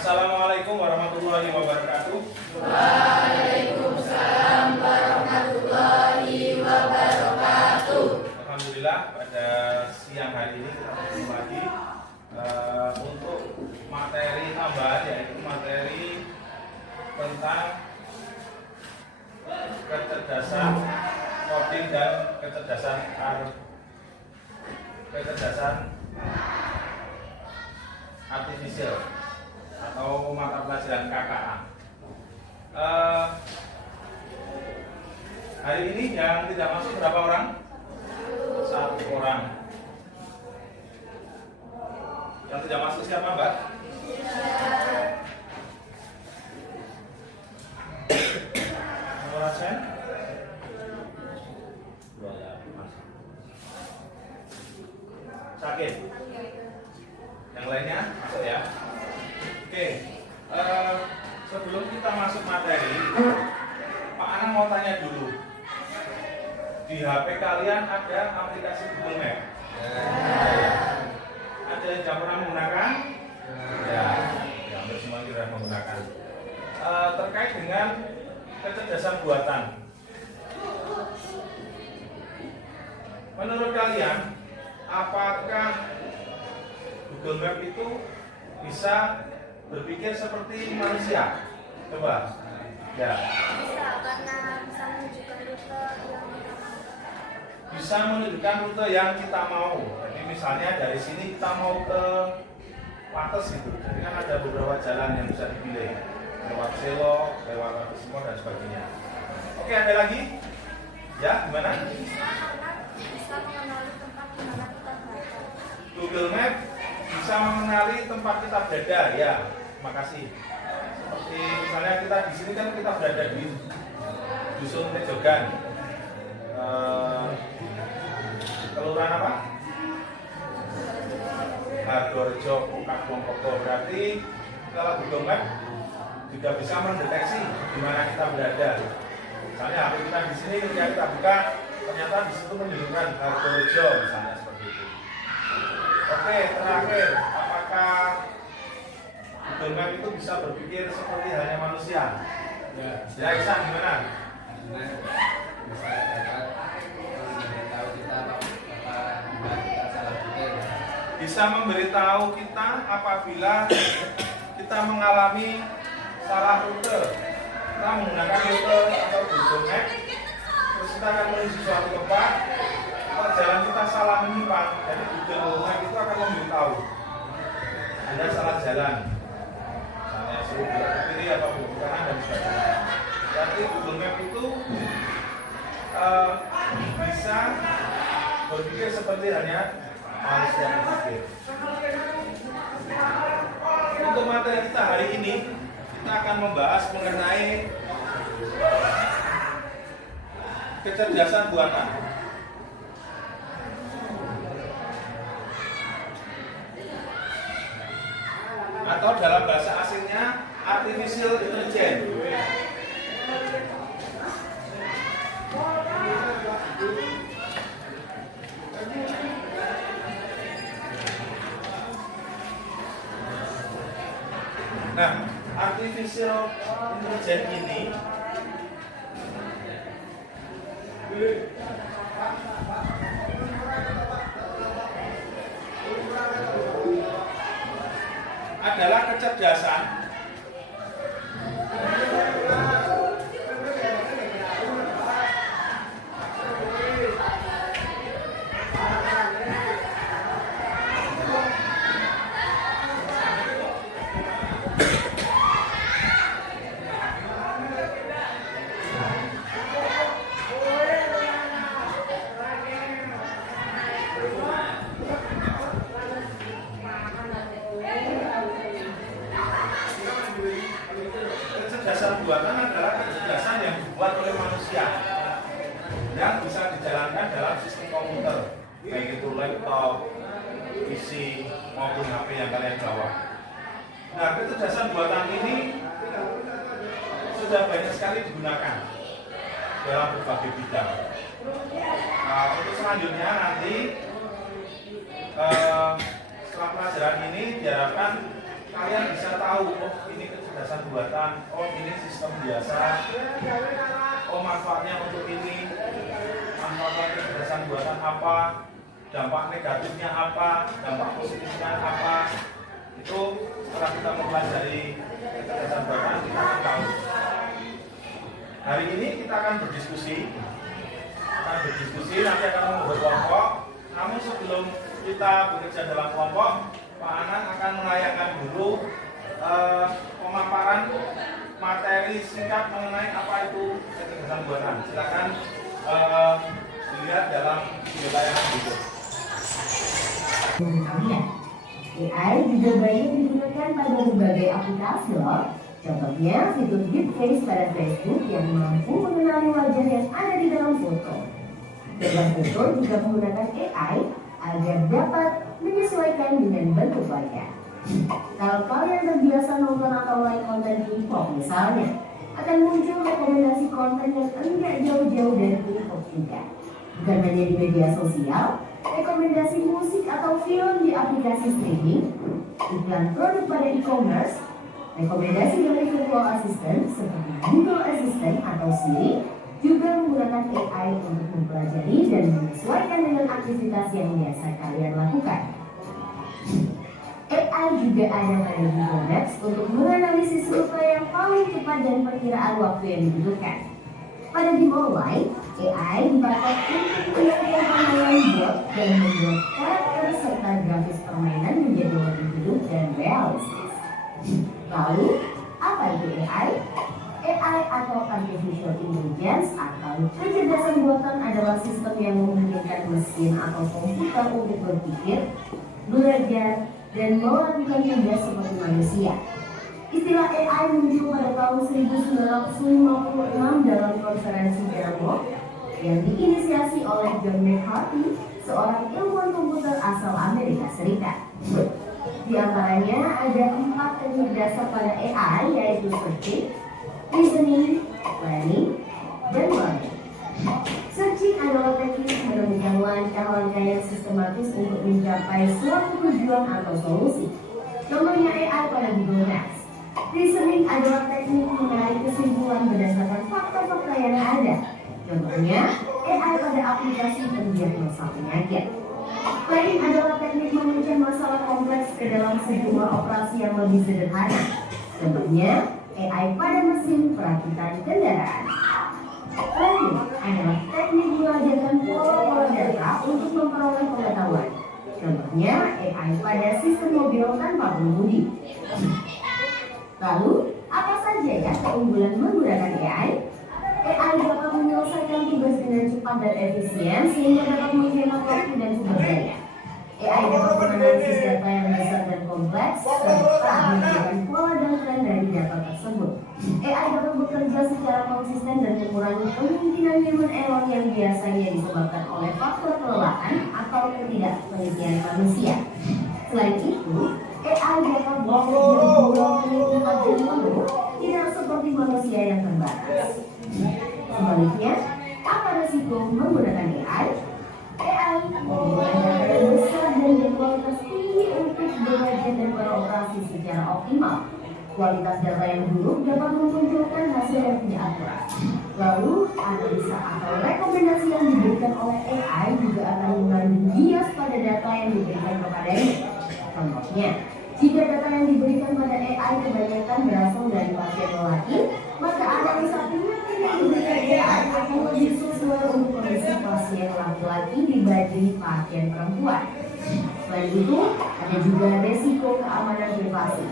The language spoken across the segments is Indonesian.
Assalamualaikum warahmatullahi wabarakatuh. Waalaikumsalam warahmatullahi wabarakatuh. Alhamdulillah pada siang hari ini kita bertemu lagi untuk materi tambahan, yaitu materi tentang kecerdasan coding dan kecerdasan artifisial atau mata pelajaran KKA. Hari ini yang tidak masuk berapa orang? 1 orang. Yang tidak masuk siapa, Mbak? Nomor absen? Sakit? Yang lainnya masuk ya? Oke, sebelum kita masuk materi, Pak Anang mau tanya dulu. Di HP kalian ada aplikasi Google Map? Ada yang tidak pernah menggunakan? Ya, hampir semua kita menggunakan. Terkait dengan kecerdasan buatan, menurut kalian, apakah Google Map itu bisa berpikir seperti manusia? Coba. Ya. Bisa, karena bisa menunjukkan rute yang Bisa menunjukkan rute yang kita mau. Jadi misalnya dari sini kita mau ke Wates gitu. Jadi kan ada beberapa jalan yang bisa dipilih. Lewat Selo, lewat Wates dan sebagainya. Oke, ada lagi? Ya, gimana? bisa karena bisa mengenali tempat di mana kita berada. Google Map bisa mengenali tempat kita berada, ya. Terima kasih. Seperti misalnya kita di sini kan kita berada di Dusun Tejogan, kelurahan apa? Hargorejo, Kampung. Berarti kalau Google Map juga bisa mendeteksi di mana kita berada. Misalnya HP kita di sini, ketika kita buka, ternyata di situ menunjukkan Hargorejo, misalnya seperti itu. Oke, terakhir, apakah Google Map itu bisa berpikir seperti halnya manusia? Ya, Iksan, gimana? Bisa dapat memberitahu kita apabila kita salah pikir. Bisa memberitahu kita apabila kita mengalami salah rute. Kita menggunakan rute atau Google Map, terus kita akan menuju suatu tempat, kalau jalan kita salah menyimpang, jadi Google Map itu akan memberitahu Anda salah jalan. Misalnya suruh belok ke kiri atau belok ke kanan dan sebagainya. Jadi Google Map itu bisa berpikir seperti hanya manusia berpikir. Untuk materi kita hari ini, kita akan membahas mengenai kecerdasan buatan. Atau dalam bahasa asingnya artificial intelligence. Nah, artificial intelligence ini adalah kecerdasan buatan adalah kecerdasan yang dibuat oleh manusia yang bisa dijalankan dalam sistem komputer, baik itu laptop, PC maupun HP yang kalian bawa. Nah, kecerdasan buatan ini sudah banyak sekali digunakan dalam berbagai bidang. Untuk selanjutnya nanti setelah pelajaran ini diharapkan kalian bisa tahu, oh ini kecerdasan buatan, oh ini sistem biasa, oh manfaatnya untuk ini, manfaat kecerdasan buatan apa, dampak negatifnya apa, dampak positifnya apa. Itu setelah kita mempelajari kecerdasan buatan kita akan tahu. Hari ini kita akan berdiskusi, nanti akan membuat kelompok. Namun sebelum kita bekerja dalam kelompok, Pak Anan akan menayangkan dulu pemaparan materi singkat mengenai apa itu kecerdasan buatan. Silakan dilihat dalam video tayangan berikut. AI juga banyak digunakan pada berbagai aplikasi loh. Contohnya fitur deepfake pada Facebook yang mampu mengenali wajah yang ada di dalam foto. Dalam foto juga menggunakan AI agar dapat menyesuaikan dengan bentuk wajah. Kalau kalian terbiasa nonton atau like konten K-pop misalnya, akan muncul rekomendasi konten yang enggak jauh-jauh dari K-pop juga. Bukan hanya di media sosial, rekomendasi musik atau film di aplikasi streaming, iklan produk pada e-commerce, rekomendasi dari virtual assistant seperti Google Assistant atau Siri juga menggunakan AI untuk mempelajari dan menyesuaikan dengan aktivitas yang biasa kalian lakukan. AI juga ada pada Google Maps untuk menganalisis rute yang paling cepat dan perkiraan waktu yang dibutuhkan. Pada game online, AI dipakai untuk menyiapkan permainan bot dan membuat karakter serta grafis permainan menjadi lebih hidup dan realistis. Lalu, apa itu AI? AI atau Artificial Intelligence atau kecerdasan buatan adalah sistem yang memungkinkan mesin atau komputer untuk berpikir, belajar, dan melakukan tugas seperti manusia. Istilah AI muncul pada tahun 1956 dalam konferensi Delaware yang diinisiasi oleh John McCarthy, seorang ilmuwan komputer asal Amerika Serikat. Di antaranya ada 4 teknik dasar pada AI, yaitu searching, reasoning, planning, dan learning. Searching adalah teknik menemukan langkah-langkah yang sistematis untuk mencapai suatu tujuan atau solusi. Contohnya AI pada Google Maps. Reasoning adalah teknik menarik kesimpulan berdasarkan fakta-fakta yang ada. Contohnya, AI pada aplikasi pendiagnosa penyakit. Planning adalah teknik memecah masalah kompleks ke dalam sejumlah operasi yang lebih sederhana. Contohnya, AI pada mesin perakitan kendaraan. Planning adalah teknik mengajarkan pola-pola data untuk memperoleh pengetahuan. Contohnya, AI pada sistem mobil tanpa pengemudi. Lalu, apa saja ya keunggulan menggunakan AI? AI dapat menyelesaikan tugas dengan cepat dan efisien sehingga dapat menghemat waktu dan sumber daya. AI dapat menganalisis data yang besar dan kompleks serta memberikan pola dan tren dari data tersebut. AI dapat bekerja secara konsisten dan mengurangi kemungkinan human error yang biasanya disebabkan oleh faktor kelelahan atau ketidaktelitian manusia. Selain itu, AI dapat bekerja 24 jam penuh, tidak seperti manusia yang terbatas. Sebaliknya, apa risiko menggunakan AI? AI membutuhkan data yang besar dan berkualitas tinggi untuk bekerja dan beroperasi secara optimal. Kualitas data yang buruk dapat memunculkan hasil yang tidak akurat. Lalu, analisa atau rekomendasi yang diberikan oleh AI juga akan mengandung bias pada data yang diberikan kepadanya. Contohnya, jika data yang diberikan pada AI kebanyakan berasal dari pasien lelaki, maka analisa penyakit yang diberikan AI akan lebih sesuai untuk kondisi pasien laki-laki dibanding pasien perempuan. Selain itu, ada juga resiko keamanan privasi.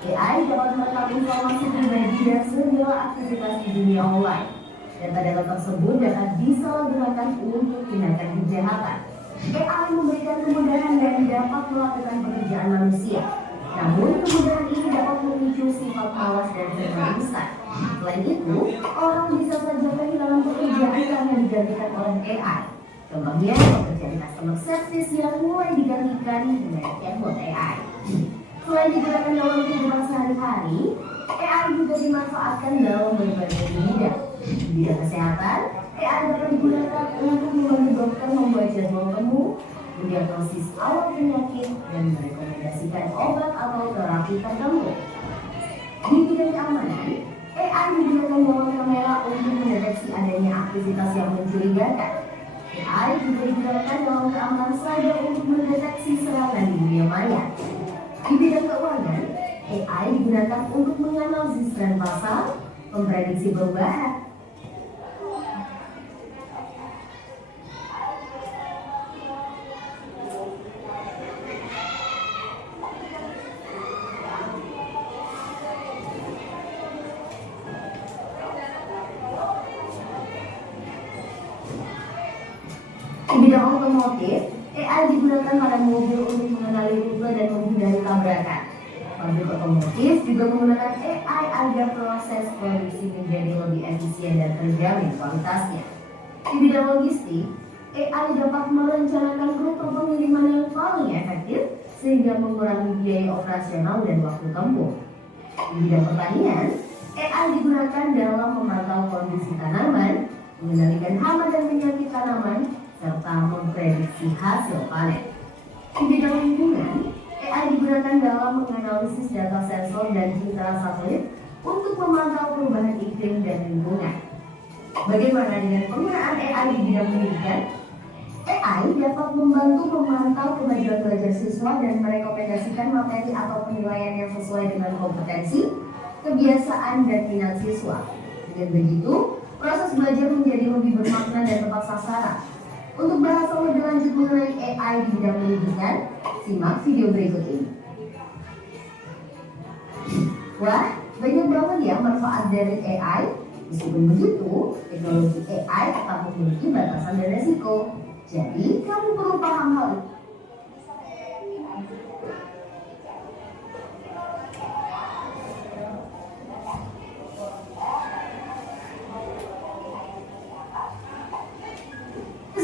AI dapat merekam informasi pribadi dan segala aktivitas di dunia online. Data-data tersebut dapat disalahgunakan untuk tindakan kejahatan. AI memberikan kemudahan dan dapat melakukan pekerjaan manusia. Namun, kemudahan ini dapat memicu sifat malas dan serba instan. Selain itu, orang bisa saja kehilangan pekerjaan karena digantikan oleh AI. Contohnya, pekerjaan customer service yang mulai digantikan dengan chatbot AI. Selain digunakan dalam kehidupan sehari-hari, AI juga dimanfaatkan dalam berbagai bidang. Di bidang kesehatan, AI dapat digunakan untuk membantu dokter membuat jadwal temu, mendiagnosis awal penyakit, sakit dan merekomendasikan obat atau terapi tertentu. Di bidang keamanan, AI digunakan dalam kamera untuk mendeteksi adanya aktivitas yang mencurigakan. AI juga digunakan dalam keamanan cyber untuk mendeteksi serangan di dunia maya. Di bidang keuangan, AI digunakan untuk menganalisis tren pasar, memprediksi perubahan. Di bidang otomotif, AI digunakan pada mobil untuk mengenali rute dan menghindari tabrakan. Pabrik otomotif juga menggunakan AI agar proses produksi menjadi lebih efisien dan terjamin kualitasnya. Di bidang logistik, AI dapat merencanakan rute pengiriman yang paling efektif sehingga mengurangi biaya operasional dan waktu tempuh. Di bidang pertanian, AI digunakan dalam memantau kondisi tanaman, mengendalikan hama dan penyakit tanaman, serta memprediksi hasil panen. Di bidang lingkungan, AI digunakan dalam menganalisis data sensor dan citra satelit untuk memantau perubahan iklim dan lingkungan. Bagaimana dengan penggunaan AI di bidang pendidikan? AI dapat membantu memantau kemajuan belajar siswa dan merekomendasikan materi atau penilaian yang sesuai dengan kompetensi, kebiasaan, dan minat siswa. Dengan begitu, proses belajar menjadi lebih bermakna dan tepat sasaran. Untuk bahas lebih lanjut mengenai AI di bidang pendidikan, simak video berikut ini. Wah, banyak banget ya manfaat dari AI. Meskipun begitu, teknologi AI tetap memiliki batasan dan resiko. Jadi, kamu perlu paham hal itu.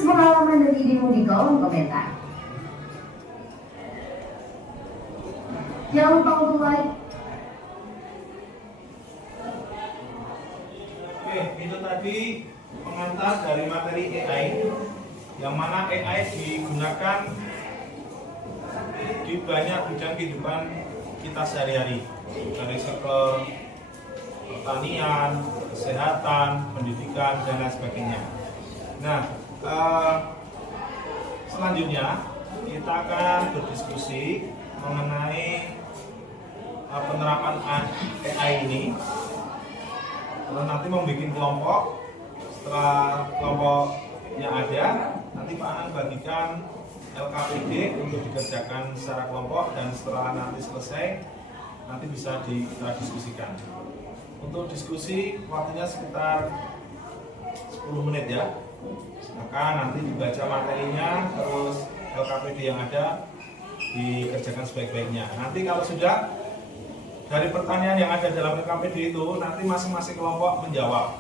Pengalaman dan idemu di kolom komentar. Jangan lupa untuk like. Oke, itu tadi pengantar dari materi AI, yang mana AI digunakan di banyak bidang kehidupan kita sehari-hari, dari sektor pertanian, kesehatan, pendidikan, dan lain sebagainya. Nah, selanjutnya kita akan berdiskusi mengenai penerapan AI ini. Nanti membuat kelompok. Setelah kelompok yang ada, nanti Pak Anang bagikan LKPD untuk dikerjakan secara kelompok, dan setelah nanti selesai nanti bisa kita diskusikan. Untuk diskusi waktunya sekitar 10 menit ya. Maka nanti dibaca materinya, terus LKPD yang ada dikerjakan sebaik-baiknya. Nanti kalau sudah, dari pertanyaan yang ada dalam LKPD itu, nanti masing-masing kelompok menjawab.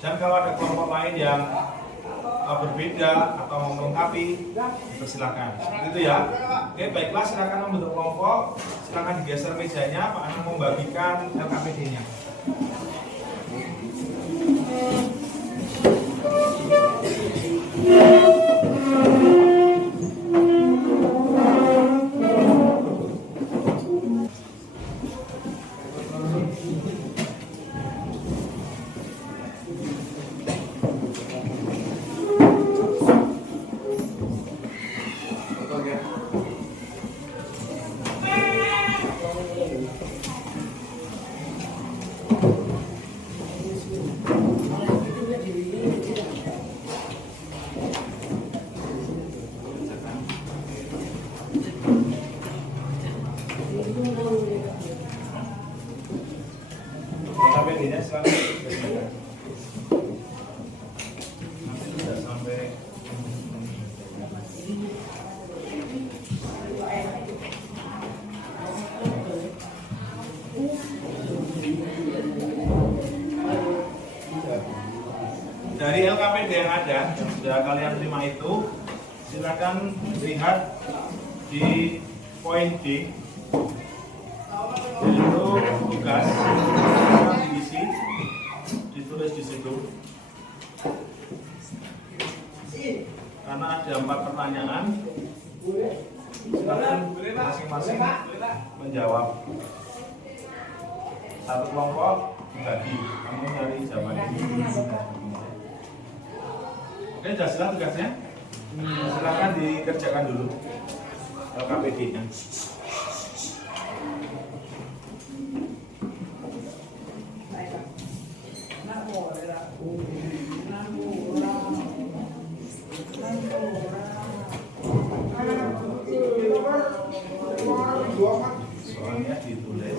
Dan kalau ada kelompok lain yang berbeda atau melengkapi, silakan. Seperti itu ya. Oke, baiklah, silakan membentuk kelompok. Silakan digeser mejanya, Pak Anang membagikan LKPD-nya. LKPD-nya silakan. Nanti tidak sampai dari LKPD yang ada, sudah kalian terima itu, silakan lihat di poin D, yaitu tugas diisi, ditulis di situ. Karena ada 4 pertanyaan, Silakan masing-masing menjawab. Satu kelompok dibagi, kamu nyari jawaban ini. Oke, jelas tugasnya. Silakan dikerjakan dulu KPD-nya. Soalnya ditulis.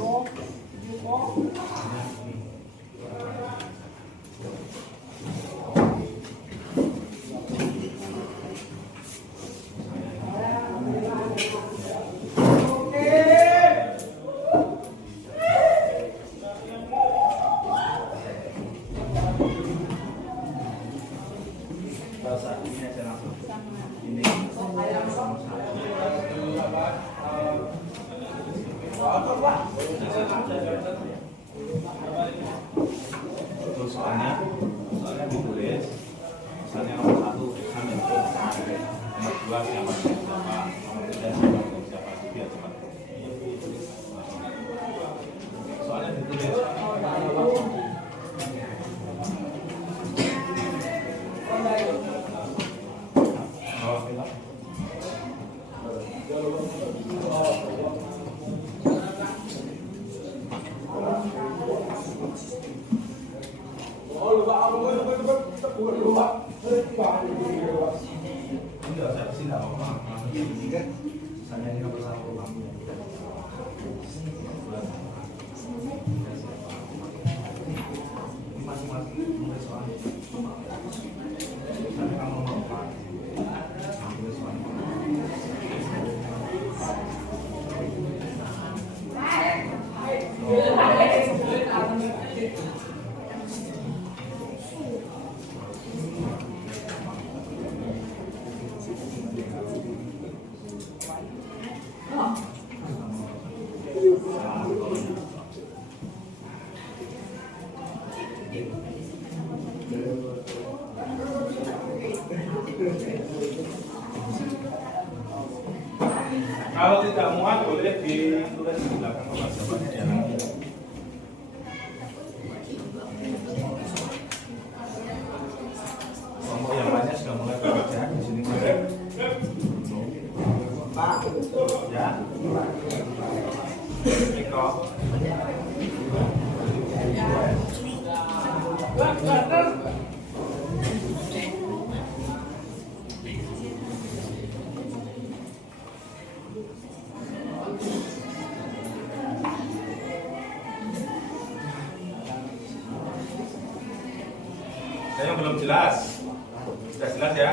Bahasa ini saya langsung. Ini. Terus soalnya ditulis. Misalnya nomor 1 eksamen, nomor 2 siapa, nomor 3 siapa, biar cepat. Soalnya ditulis. Enggak, saya sih enggak apa-apa. Sisanya ini nomor 1 kamu. Ini masing-masing nulis soalnya. Misalnya kamu nomor 4. Nulis soalnya. Kalau tidak muat boleh ditulis di belakang jawabannya ya nanti. Kelompok yang lainnya sudah mulai bekerja di sini mulai. Ya. Eko. Saya belum jelas. Sudah jelas ya?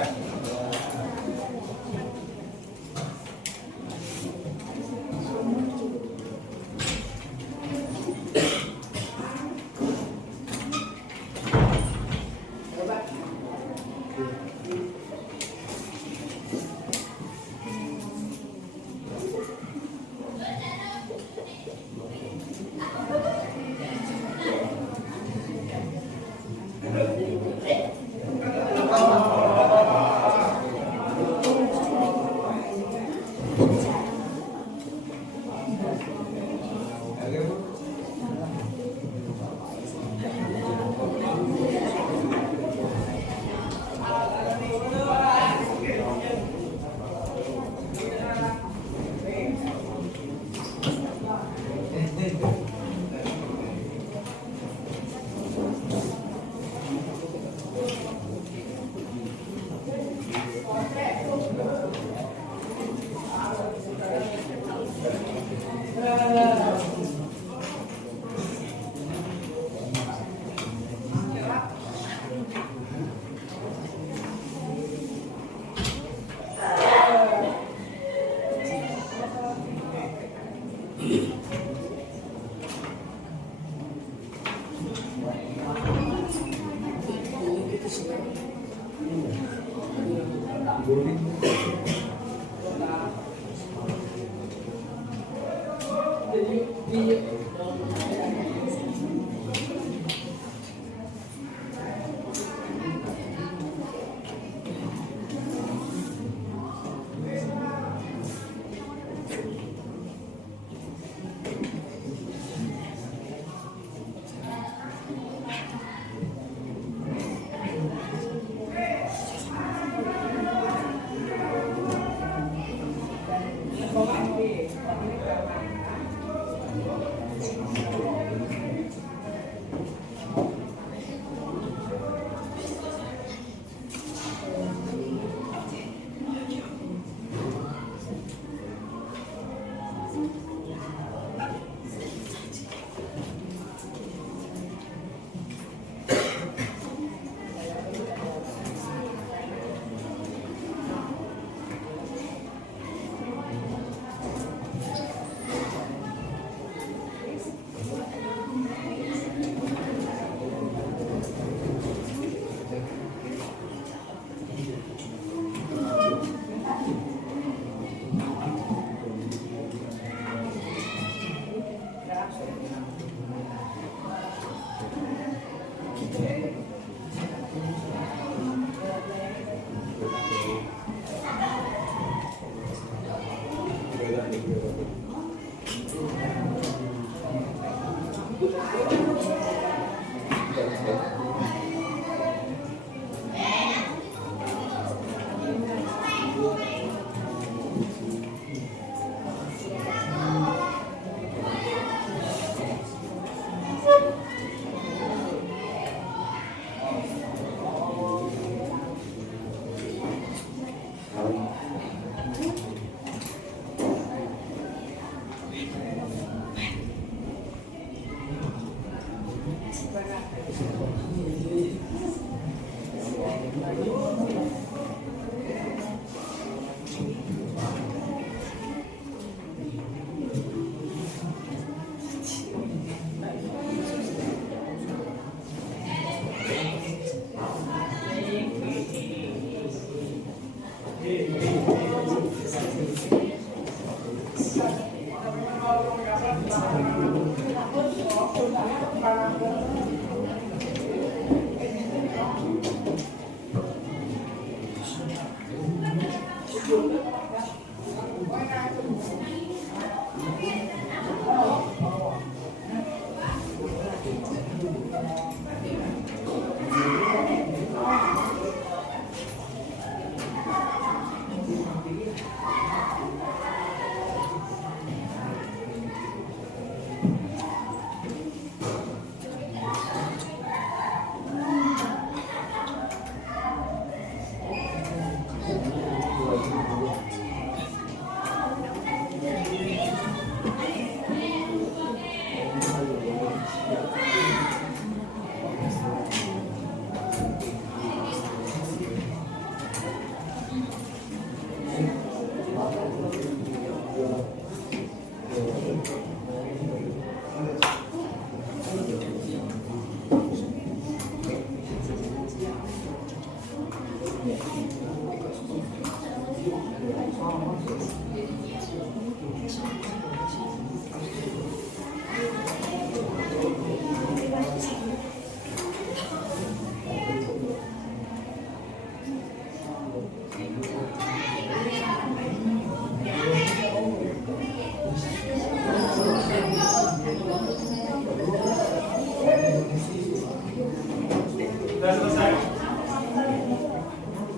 Sudah selesai?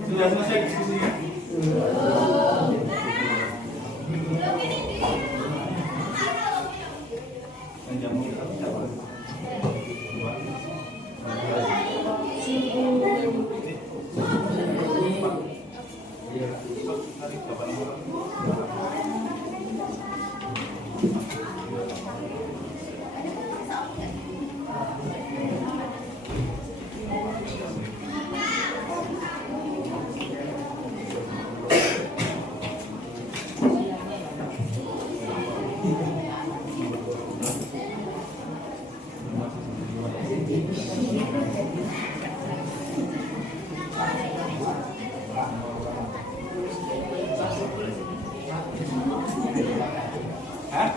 Sudah selesai diskusinya? Jamu kita berapa? Hah?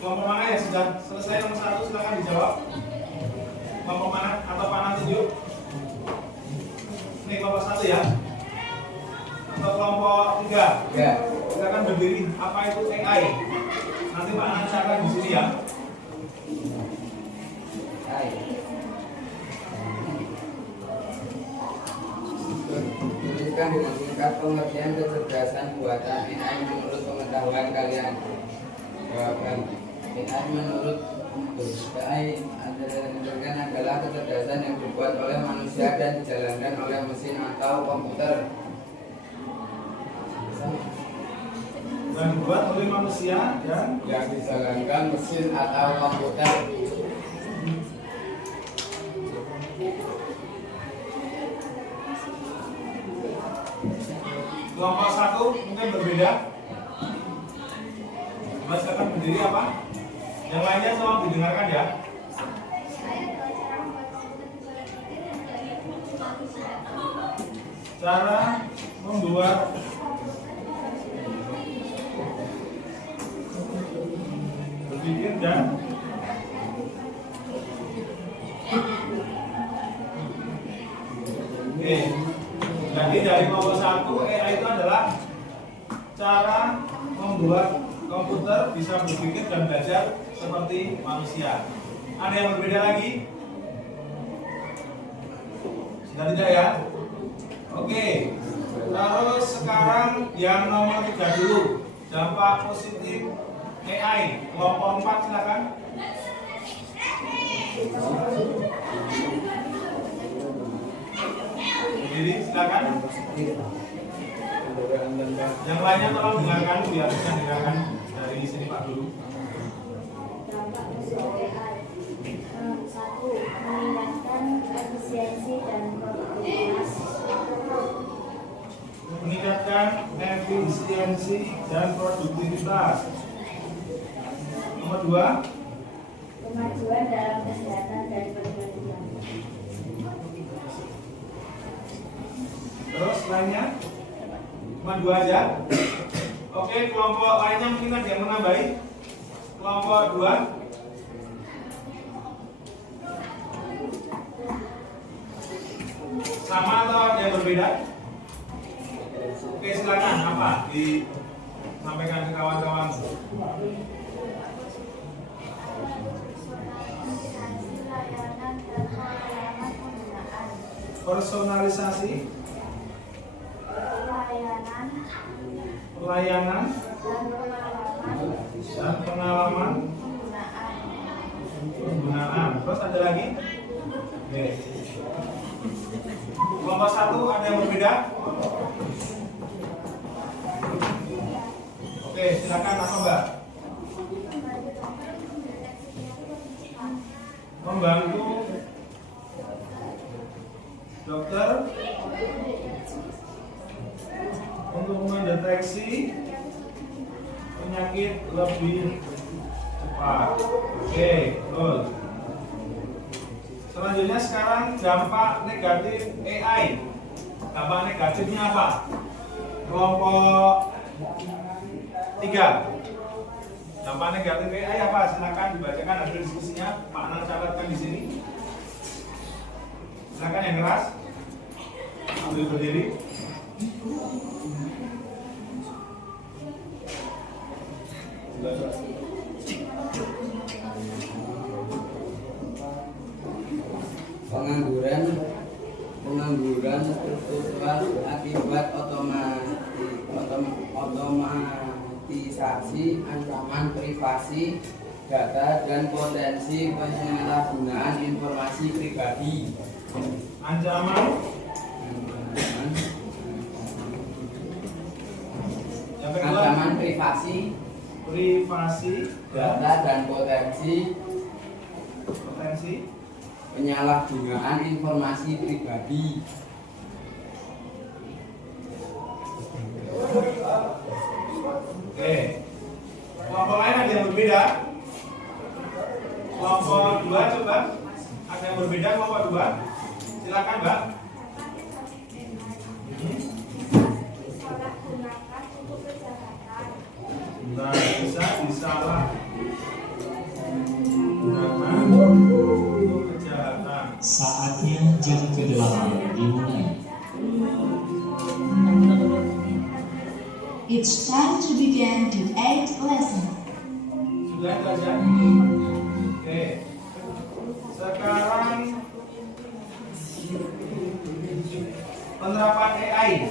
Kelompok mana yang sudah selesai nomor 1 silakan dijawab. Kelompok mana atau panah tunjuk? Ini kelompok 1 ya. Atau kelompok 3? Ya. Silakan berdiri. Apa itu AI? Nanti Pak Anan akan di sini ya. Hai. Tuliskan dengan singkat pengertian kecerdasan buatan AI menurut pengetahuan kalian. Jawaban AI menurut AI adalah kecerdasan yang dibuat oleh manusia dan dijalankan oleh mesin atau komputer. Dan dibuat oleh manusia dan Yang dijalankan mesin atau komputer. kelompok 1 mungkin berbeda. Mas akan berdiri apa? Yang lainnya tolong didengarkan ya. Cara membuat berpikir dan oke. Jadi dari nomor 1 AI itu adalah cara membuat komputer bisa berpikir dan belajar seperti manusia. Ada yang berbeda lagi? Sudah tidak ya? Oke. Terus sekarang yang nomor 3 dulu. Dampak positif AI. Kelompok 4 silakan. Berdiri silakan. Yang lainnya tolong dengarkan biar bisa dengarkan dari sini Pak Guru. Dampak positif AI. 1. Meningkatkan efisiensi dan produktivitas. Meningkatkan efisiensi dan produktivitas. Nomor 2. Kemajuan dalam kesehatan dan pendidikan. Terus lainnya? Cuma 2 aja. Oke, kelompok lainnya mungkin ada yang menambahi. Kelompok 2. Sama atau ada yang berbeda? Oke, silakan. Apa disampaikan ke kawan-kawan? Personalisasi pelayanan dan pengalaman penggunaan. Terus ada lagi? Oke. Kelompok 1 ada yang berbeda? Oke, silakan apa Mbak? Membantu dokter untuk mendeteksi penyakit lebih cepat. Oke, betul. Selanjutnya sekarang dampak negatif AI. Dampak negatifnya apa? Kelompok 3. Dampak negatif AI apa? Silakan dibacakan hasil diskusinya. Pak Anang catatkan di sini. Silakan yang keras. Ambil berdiri. Pengangguran struktural akibat otomatisasi, ancaman privasi data dan potensi penyalahgunaan informasi pribadi. Ancaman yang kedua, Ancaman privasi data dan potensi penyalahgunaan informasi pribadi. Oke. Kelompok lain ada yang berbeda? Kelompok 2 coba. Ada yang berbeda kelompok 2? Silakan, Mbak. Disalahgunakan untuk kejahatan. Nah, bisa disalah It's time to begin the 8th lesson. Sudah belajar? Oke. Sekarang penerapan AI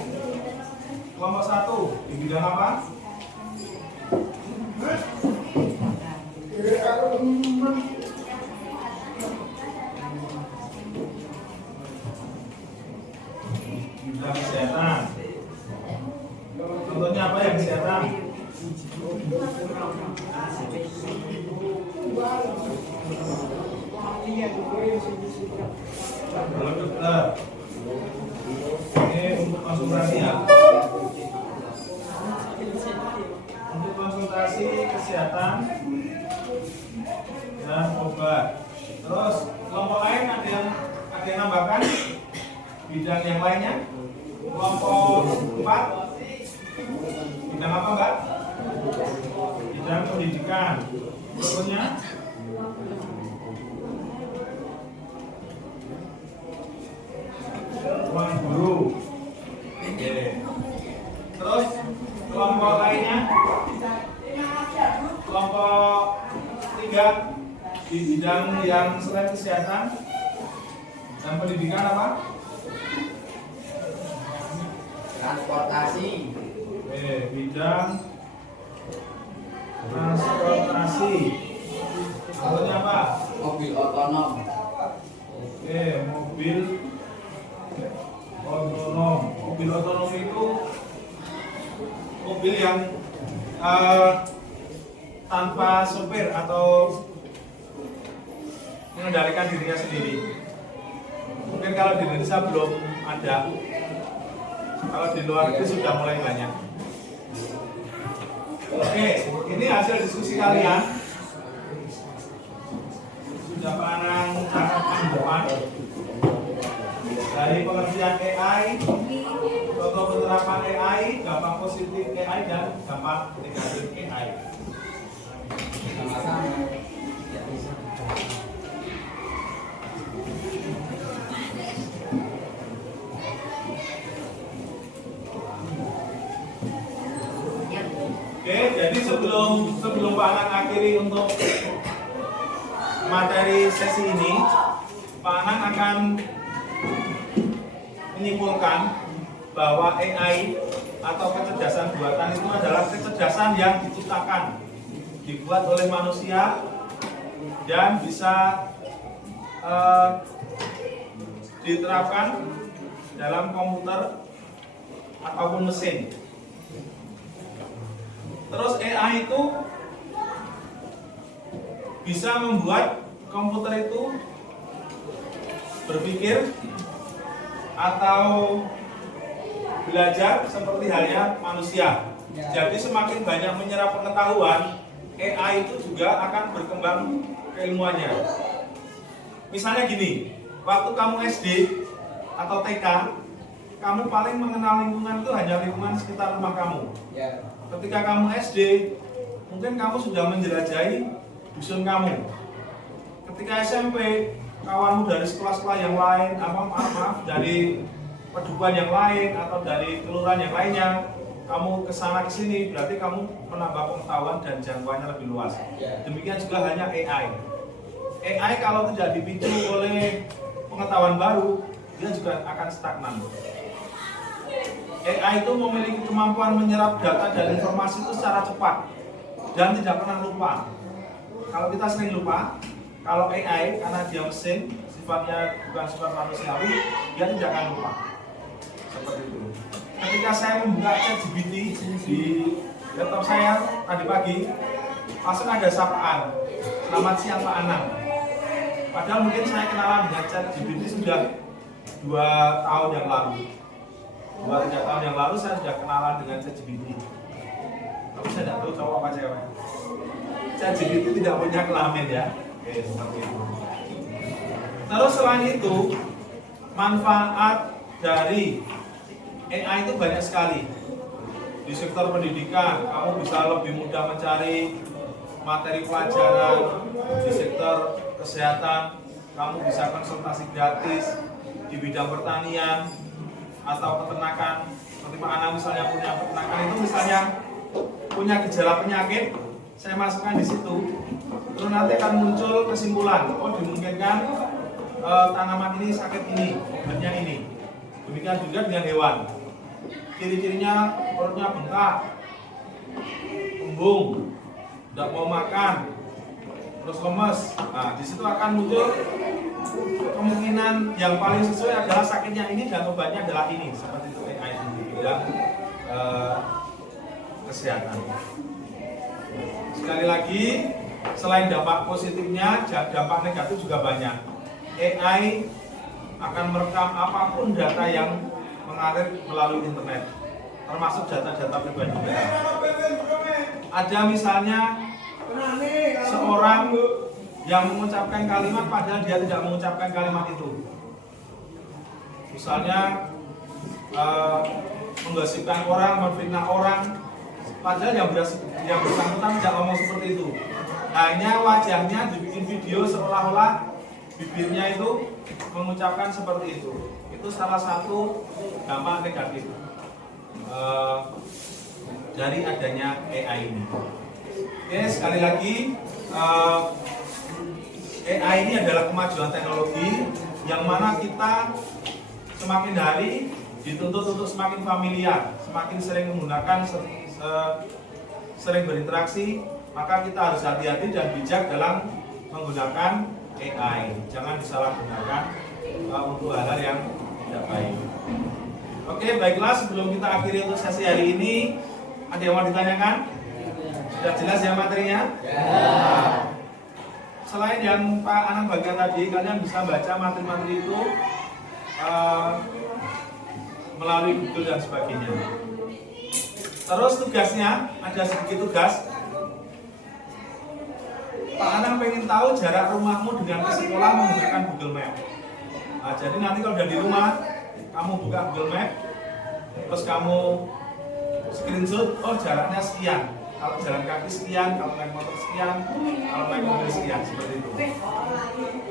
kelompok 1 di bidang apa? Bidang kesehatan. Contohnya apa ya kesehatan? Belum dokter. Ini untuk konsultasi ya. Untuk konsultasi kesehatan dan obat. Terus kelompok lain ada yang nambahkan bidang yang lainnya. Kelompok 4 bidang apa Mbak? Bidang pendidikan. Contohnya ruang guru. Oke. Terus kelompok lainnya, kelompok 3 di bidang yang selain kesehatan dan pendidikan apa? Transportasi. Oke, bidang transportasi. Contohnya apa? Mobil otonom. Oke, mobil otonom. Mobil otonom itu mobil yang tanpa sopir atau mengendalikan dirinya sendiri. Mungkin kalau di Indonesia belum ada. Kalau di luar itu sudah mulai banyak. Oke, ini hasil diskusi kalian. Sudah Pak Anang catatkan di depan. Dari pengertian AI, contoh penerapan AI, dampak positif AI dan dampak negatif AI. Sama-sama. Oke, jadi sebelum Pak Anang akhiri untuk materi sesi ini, Pak Anang akan menyimpulkan bahwa AI atau kecerdasan buatan itu adalah kecerdasan yang diciptakan, dibuat oleh manusia dan bisa diterapkan dalam komputer ataupun mesin. Terus AI itu bisa membuat komputer itu berpikir atau belajar seperti halnya manusia. Jadi semakin banyak menyerap pengetahuan, AI itu juga akan berkembang keilmuannya. Misalnya gini, waktu kamu SD atau TK, kamu paling mengenal lingkungan itu hanya lingkungan sekitar rumah kamu. Ketika kamu SD, mungkin kamu sudah menjelajahi dusun kamu. Ketika SMP, kawanmu dari sekolah-sekolah yang lain, dari pedukuhan yang lain atau dari kelurahan yang lainnya, kamu kesana kesini, berarti kamu menambah pengetahuan dan jangkauannya lebih luas. Demikian juga hanya AI. AI kalau tidak dipicu oleh pengetahuan baru, dia juga akan stagnan. AI itu memiliki kemampuan menyerap data dan informasi itu secara cepat dan tidak pernah lupa. Kalau kita sering lupa, kalau AI karena dia mesin, sifatnya bukan sifat manusiawi, dia tidak akan lupa. Seperti itu. Ketika saya membuka ChatGPT di laptop saya tadi pagi, langsung ada sapaan. Selamat siang Pak Anang. Padahal mungkin saya kenalan dengan ChatGPT sudah 2 tahun yang lalu. 2-3 tahun yang lalu saya sudah kenalan dengan ChatGPT. Tapi saya tidak tahu cowok apa cewek. ChatGPT tidak punya kelamin ya. Oke, seperti itu. Terus selain itu, manfaat dari AI itu banyak sekali. Di sektor pendidikan, kamu bisa lebih mudah mencari materi pelajaran. Di sektor kesehatan, kamu bisa konsultasi gratis. Di bidang pertanian atau peternakan, seperti Pak Anang misalnya punya peternakan itu misalnya punya gejala penyakit, saya masukkan di situ. Terus nanti akan muncul kesimpulan, oh dimungkinkan tanaman ini sakit ini, obatnya ini. Demikian juga dengan hewan. Ciri-cirinya perutnya bengkak, embung, tidak mau makan, terus lemes. Nah, di situ akan muncul kemungkinan yang paling sesuai adalah sakitnya ini dan obatnya adalah ini. Seperti itu AI di bidang kesehatan. Sekali lagi, selain dampak positifnya, dampak negatif juga banyak. AI akan merekam apapun data yang mengalir melalui internet, termasuk data-data pribadi kita. Ada misalnya seorang yang mengucapkan kalimat padahal dia tidak mengucapkan kalimat itu. Misalnya menggosipkan orang, memfitnah orang, padahal yang bersangkutan tidak ngomong seperti itu. Hanya wajahnya dibikin video seolah-olah bibirnya itu mengucapkan seperti itu. Itu salah satu dampak negatif dari adanya AI ini. Oke, sekali lagi AI ini adalah kemajuan teknologi yang mana kita semakin hari dituntut untuk semakin familiar, semakin sering menggunakan, sering berinteraksi, maka kita harus hati-hati dan bijak dalam menggunakan AI. Jangan disalahgunakan untuk hal-hal yang tidak baik. Oke, baiklah, sebelum kita akhiri untuk sesi hari ini, ada yang mau ditanyakan? Sudah jelas ya materinya? Ya. Selain yang Pak Anang bagian tadi, kalian bisa baca materi-materi itu melalui Google dan sebagainya. Terus tugasnya, ada sedikit tugas. Pak Anang pengen tahu jarak rumahmu dengan ke sekolah menggunakan Google Map. Nah, jadi nanti kalau udah di rumah, kamu buka Google Map, terus kamu screenshot, oh jaraknya sekian. Kalau jalan kaki sekian, kalau naik motor sekian, kalau naik mobil sekian, seperti itu.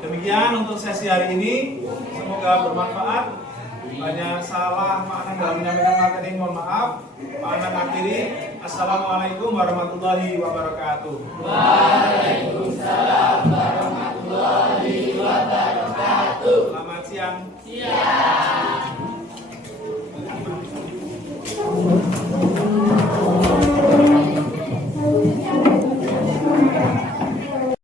Demikian untuk sesi hari ini, semoga bermanfaat. Banyak salah Pak Anang dalam menyampaikan materi, mohon maaf. Pak Anang akhiri, assalamualaikum warahmatullahi wabarakatuh.